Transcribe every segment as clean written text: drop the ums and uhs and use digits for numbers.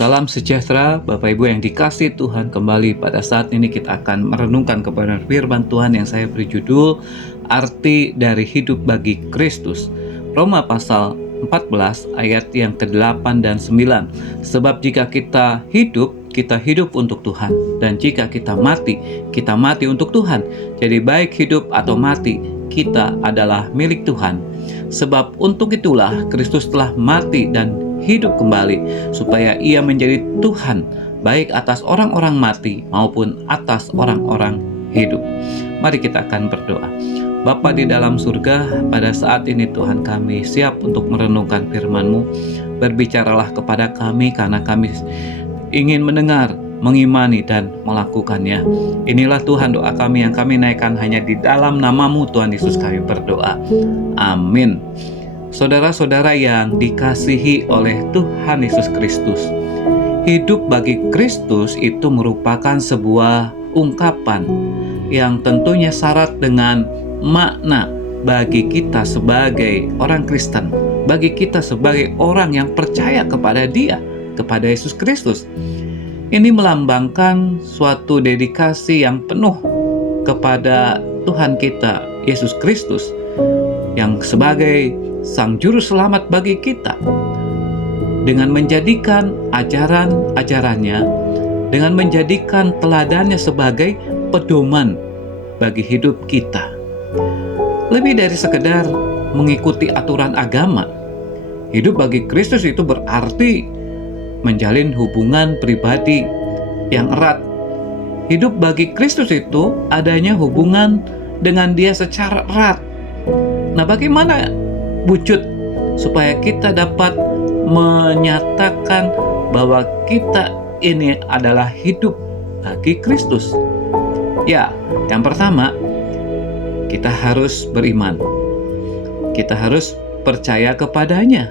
Salam sejahtera Bapak Ibu yang dikasihi Tuhan. Kembali pada saat ini kita akan merenungkan kepada firman Tuhan yang saya beri judul Arti dari Hidup bagi Kristus. Roma pasal 14 ayat yang ke-8 dan 9. Sebab jika kita hidup untuk Tuhan, dan jika kita mati untuk Tuhan. Jadi baik hidup atau mati, kita adalah milik Tuhan. Sebab untuk itulah Kristus telah mati dan hidup kembali, supaya ia menjadi Tuhan baik atas orang-orang mati maupun atas orang-orang hidup. Mari kita akan berdoa. Bapa di dalam surga, pada saat ini Tuhan, kami siap untuk merenungkan firman-Mu. Berbicaralah kepada kami, karena kami ingin mendengar, mengimani, dan melakukannya. Inilah Tuhan doa kami yang kami naikkan hanya di dalam nama-Mu Tuhan Yesus kami berdoa. Amin. Saudara-saudara yang dikasihi oleh Tuhan Yesus Kristus, hidup bagi Kristus itu merupakan sebuah ungkapan yang tentunya syarat dengan makna bagi kita sebagai orang Kristen, bagi kita sebagai orang yang percaya kepada Dia, kepada Yesus Kristus. Ini melambangkan suatu dedikasi yang penuh kepada Tuhan kita, Yesus Kristus, yang sebagai Sang Juru Selamat bagi kita, dengan menjadikan ajaran-ajarannya, dengan menjadikan teladannya sebagai pedoman bagi hidup kita. Lebih dari sekedar mengikuti aturan agama, hidup bagi Kristus itu berarti menjalin hubungan pribadi yang erat. Hidup bagi Kristus itu adanya hubungan dengan Dia secara erat. Nah, bagaimana wujud supaya kita dapat menyatakan bahwa kita ini adalah hidup bagi Kristus? Ya, yang pertama, kita harus beriman. Kita harus percaya kepadanya.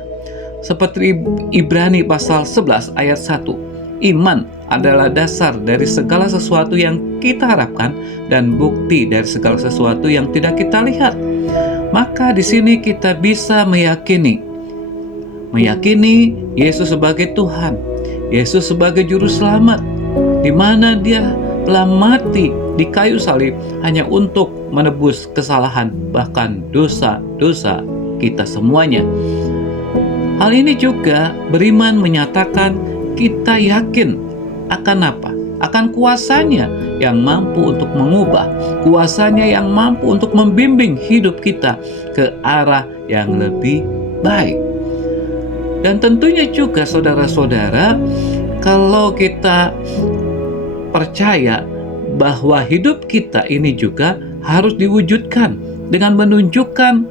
Seperti Ibrani pasal 11 ayat 1. Iman adalah dasar dari segala sesuatu yang kita harapkan dan bukti dari segala sesuatu yang tidak kita lihat. Maka di sini kita bisa meyakini Yesus sebagai Tuhan, Yesus sebagai Juru Selamat, di mana Dia telah mati di kayu salib hanya untuk menebus kesalahan, bahkan dosa-dosa kita semuanya. Hal ini juga beriman menyatakan kita yakin akan apa? Akan kuasanya yang mampu untuk mengubah, kuasanya yang mampu untuk membimbing hidup kita ke arah yang lebih baik. Dan tentunya juga saudara-saudara, kalau kita percaya bahwa hidup kita ini juga harus diwujudkan dengan menunjukkan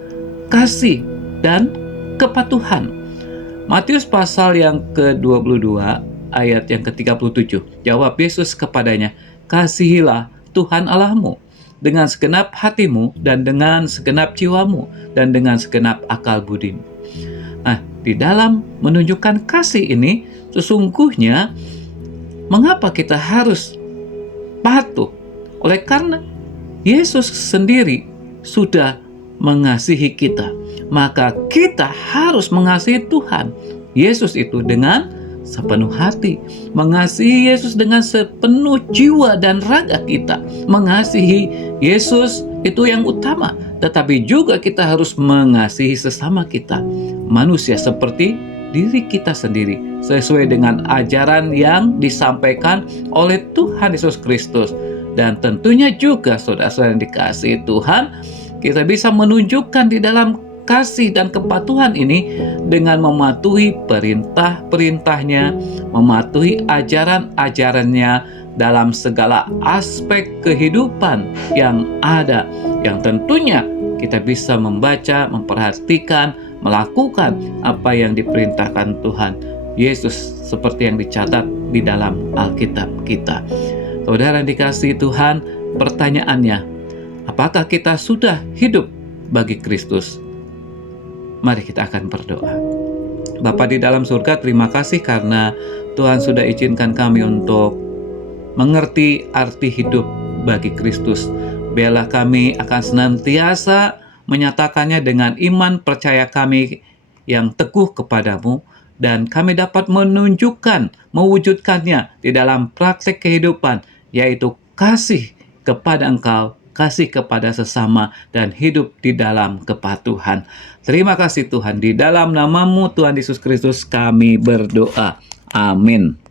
kasih dan kepatuhan. Matius pasal yang ke-22 ayat yang ke-37. Jawab Yesus kepadanya, "Kasihilah Tuhan Allahmu dengan segenap hatimu dan dengan segenap jiwamu dan dengan segenap akal budimu." Nah, di dalam menunjukkan kasih ini, sesungguhnya mengapa kita harus patuh? Oleh karena Yesus sendiri sudah mengasihi kita, maka kita harus mengasihi Tuhan Yesus itu dengan sepenuh hati, mengasihi Yesus dengan sepenuh jiwa dan raga kita. Mengasihi Yesus itu yang utama, tetapi juga kita harus mengasihi sesama kita, manusia seperti diri kita sendiri, sesuai dengan ajaran yang disampaikan oleh Tuhan Yesus Kristus. Dan tentunya juga saudara-saudara yang dikasihi Tuhan, kita bisa menunjukkan di dalam kasih dan kepatuhan ini dengan mematuhi perintah-perintahnya, mematuhi ajaran-ajarannya dalam segala aspek kehidupan yang ada, yang tentunya kita bisa membaca, memperhatikan, melakukan apa yang diperintahkan Tuhan Yesus seperti yang dicatat di dalam Alkitab kita. Saudara yang dikasihi Tuhan, pertanyaannya, apakah kita sudah hidup bagi Kristus? Mari kita akan berdoa. Bapa di dalam surga, terima kasih karena Tuhan sudah izinkan kami untuk mengerti arti hidup bagi Kristus. Biarlah kami akan senantiasa menyatakannya dengan iman percaya kami yang teguh kepadamu, dan kami dapat menunjukkan, mewujudkannya di dalam praktek kehidupan, yaitu kasih kepada Engkau, kasih kepada sesama, dan hidup di dalam kepatuhan. Terima kasih Tuhan, di dalam nama-Mu Tuhan Yesus Kristus kami berdoa. Amin.